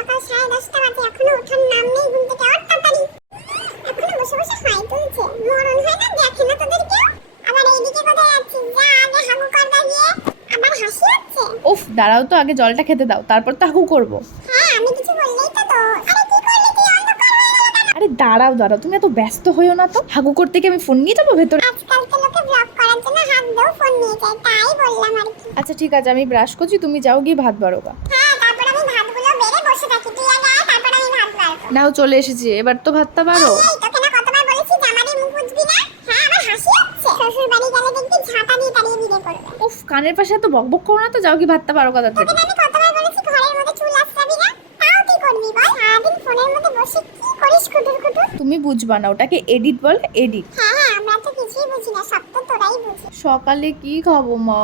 সকাল 10:30 বাজে, এখনো ওঠার নাম নেই ঘুম থেকে। আর তাড়াতাড়ি, এখনো বসে বসে হাই তুলছে। মরণ হয় না, দেখে না তোদের কেউ? আবার এইদিকে কোথায় যাচ্ছিস? যা আগে হাগু করবা গিয়ে। আবার হাসি হচ্ছে। উফ, দাঁড়াও তো, আগে জলটা খেতে দাও, তারপর তো হাগু করবো। হ্যাঁ, আমি কিছু বললেই তো তো। আরে কি করলি তুই? অন্ধকার হয়ে গেল কেন? আরে দাঁড়াও দাঁড়াও, তুমি এত ব্যস্ত হইও না তো। হাগু করতে কি আমি ফোন নিয়ে যাবো ভেতরে? আজকাল তো লোকে ব্লগ করার জন্য হাত দিয়েও ফোন নিয়ে যায়, তাই বললাম আর কি। আচ্ছা ঠিক আছে, আমি ব্রাশ করছি, তুমি যাও গিয়ে ভাত বাড়োগা। হ্যাঁ, তারপর আমি ভাতগুলো বেড়ে বসে থাকি। তুই আগে আয়, তারপর আমি ভাত বাড়বো। নাও চলে এসেছি, এবার তো ভাতটা বাড়ো। এই, তোকে না কতবার বলেছি জামাইয়ের মুখ বুঝবি না? হ্যাঁ, আবার হাসি হচ্ছে। শ্বশুর বাড়ি গেলে দেখবি ঝাঁটা দিয়ে তাড়িয়ে দিতে করবে। উফ, কানের পাশে এত বকবক করো না তো, যাও কি ভাতটা বাড়ো কথা থেকে। তোকে না আমি কতবার বলেছি ঘরের মধ্যে চুল আঁচড়াবি না? তাও কি করবি বল? সারাদিন ফোনের মধ্যে বসে কি করিস খুটুর খুটুর? তুমি বুঝবা না, ওটাকে এডিট বলে, এডিট। হ্যাঁ হ্যাঁ, আমরা তো কিছুই বুঝি না, সব তো তোরাই বুঝিস। সকালে কি খাবো মা?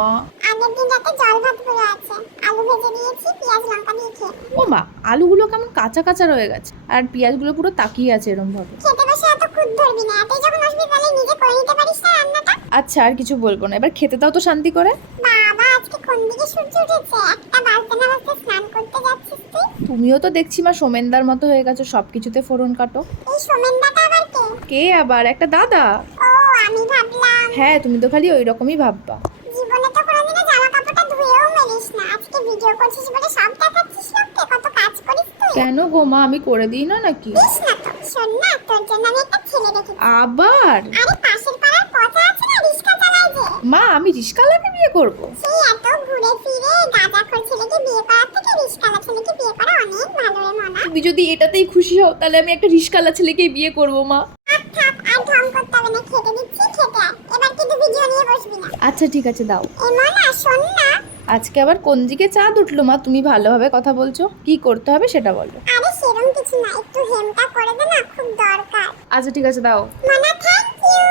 আগের দিন রাতে জল ভাতগুলো আছে, আলু ভেজে দিয়েছি, পেঁয়াজ লঙ্কা দিয়ে খেয়ে নে। ও মা, আলুগুলো কেমন কাঁচা কাঁচা রয়ে গেছে, আর পেঁয়াজগুলো পুরো তাকিয়ে আছে এরম ভাবে। খেতে বসে এত খুদ ধরবি না, এতই যখন আসবি তাহলে নিজে করে নিতে পারিস না রান্নাটা। আচ্ছা আর কিছু বলবো না, এবার খেতে দাও তো শান্তি করে। বাবা, আজকে কোন দিকে সূর্য উঠেছে? একটা বাজতে না বাজতে স্নান করতে যাচ্ছিস তুই? তুমিও তো দেখছি মা সোমেনদার মতো হয়ে গেছো, সবকিছুতে ফোড়ন কাটো। এই সোমেনদাটা আবার কে? কে আবার? একটা দাদা। ও, আমি ভাবলাম। হ্যাঁ, তুমি তো খালি ওই রকমই ভাববা। জীবনে তো কোনোদিনও জামা কাপড়টা ধুয়েও মেলিস না, আজকে ভিডিও করছিস বলে সব দেখাচ্ছিস লোককে। কত কাজ করিস তুই? কেন গো মা, আমি করে দিই না নাকি? দিস না তো। শোন না, তোর জন্য আমি একটা ছেলে রেখেছি। আবার? আরে পাশের পাড়ার পচা আছে না, রিক্সা চালায় যে। মা, আমি রিস্কালাকে বিয়ে করব? সেই এত ঘুরে ফিরে গাঁজাখোর ছেলেকে বিয়ে করার থেকে রিক্সাওয়ালা ছেলেকে বিয়ে করা অনেক ভালো রে মনা। তুমি যদি এটাতেই খুশি হও, তাহলে আমি একটা রিস্কালা ছেলেকেই বিয়ে করব মা। থাক থাক, আর ঢং করতে হবে না, খেতে দিচ্ছি, খেতে আয়। এবার কিন্তু ভিডিও নিয়ে বসবি না। আচ্ছা ঠিক আছে, দাও। এ মনা, শোন না। আজকে আবার কোন দিকে চাঁদ উঠলো মা? তুমি ভালোভাবে কথা বলছো, কি করতে হবে সেটা বলো। আরে সেরম কিছু না, একটু হেমটা করে দে না, খুব দরকার। আচ্ছা ঠিক আছে, দাও। মনা, থ্যাংক ইউ।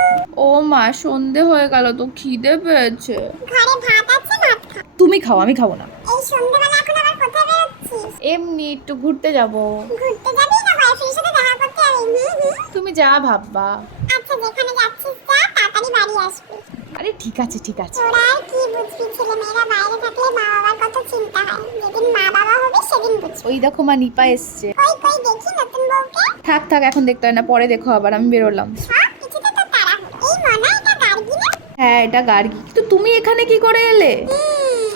ও মা, সন্ধে হয়ে গেল তো, খিদে পেয়েছে। ঘরে ভাত আছে, ভাত খা। তুমি খাও, আমি খাবো না। এই সন্ধ্যাবেলা এখন আবার কোথায় বেরোচ্ছিস? এমনি একটু ঘুরতে যাব। ঘুরতে যাবি না বয়ফ্রেন্ডের সাথে দেখা করতে যাবি? তুমি যা ভাববা। আচ্ছা, যেখানে যাচ্ছিস যা, তাড়াতাড়ি বাড়ি আসবি। আরে ঠিক আছে ঠিক আছে। তোরা আর কি বুঝবি, ছেলে মেয়েরা বাইরে থাকলে মা বাবার কত চিন্তা হয়। যেদিন মা বাবা হবে সেদিন বুঝবি। ওই দেখো মা, নিপা এসছে। কই কই দেখি নতুন বউকে। থাক থাক, এখন দেখতে হয় না, পরে দেখো আবার, আমি বেরোলাম। সব কিছুতে তো তাড়াহুড়ো। এই মনা, এটা গার্গি না? হ্যাঁ, এটা গার্গি। কিন্তু তুমি এখানে কি করে এলে?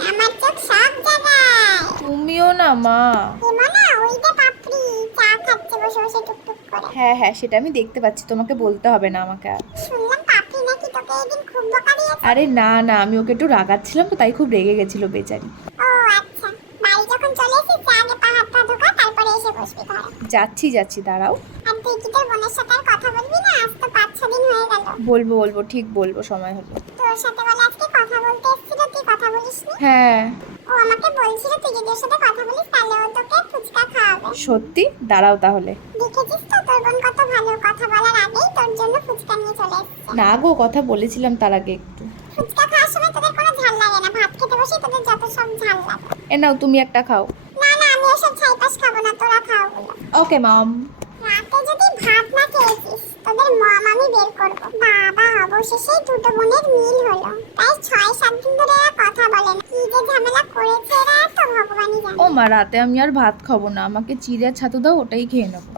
আমার চোখ সব জায়গায়। তুমিও না মা। এ মনা, ওইটা পাপড়ি চা খাচ্ছে বসে বসে টুকটুক করে। হ্যাঁ হ্যাঁ, সেটা আমি দেখতে পাচ্ছি, তোমাকে বলতে হবে না আমাকে আর। শুনলাম পাপড়ি নাকি তোকে এদিন খুব বকা দিয়েছে। আরে না না, আমি ওকে একটু রাগাচ্ছিলাম তো, তাই খুব রেগে গেছিল বেচারি। ও আচ্ছা, বাড়ি যখন চলে এসেছিস যা, আগে পা হাত পা ধোকা, তারপরে এসে বসবি ঘরে। যাচ্ছি যাচ্ছি, দাঁড়াও। আর তুই কি তোর বোনের সাথে আর কথা বলবি না? আজ তো 5-6 দিন হয়ে গেল। বলবো বলবো, ঠিক বলবো সময় হলে। তোর সাথে বলে আজকে কথা বলতে এসেছিল, তুই কথা বলিসনি? হ্যাঁ। ও আমাকে বলছিল তুই যদি ওর সাথে কথা বলিস তাহলে ও তোকে ফুচকা খাওয়াবে। সত্যি? দাঁড়াও তাহলে। দেখেছিস তো তোর বোন কত ভালো, কথা বলার আগেই তোর জন্য ফুচকা নিয়ে চলে এসেছে। না গো, কথা বলেছিলাম তার আগে একটু। ফুচকা খাওয়ার সময় তোদের কোনো ঝাল লাগে না, ভাত খেতে বসে তোদের যত সব ঝাল লাগে। এ নাও, তুমি একটা খাও। না না, আমি ওসব ছাইপাস খাবো না, তোরা খাও বলো। ওকে মাম। রাতে যদি ভাত না খেয়েছিস তোদের মম আমি বের করবো। বাবা, অবশেষে দুটো বোনের মিল হলো। প্রায় 6-7 দিন ধরে এরা কথা বলে না। কি যে ঝামেলা করেছে এরা, তো ভগবানই জানে। ও মা, রাতে আমি আর ভাত খাবো না, আমাকে চিড়ে আর ছাতু দাও, ওটাই খেয়ে নেবো।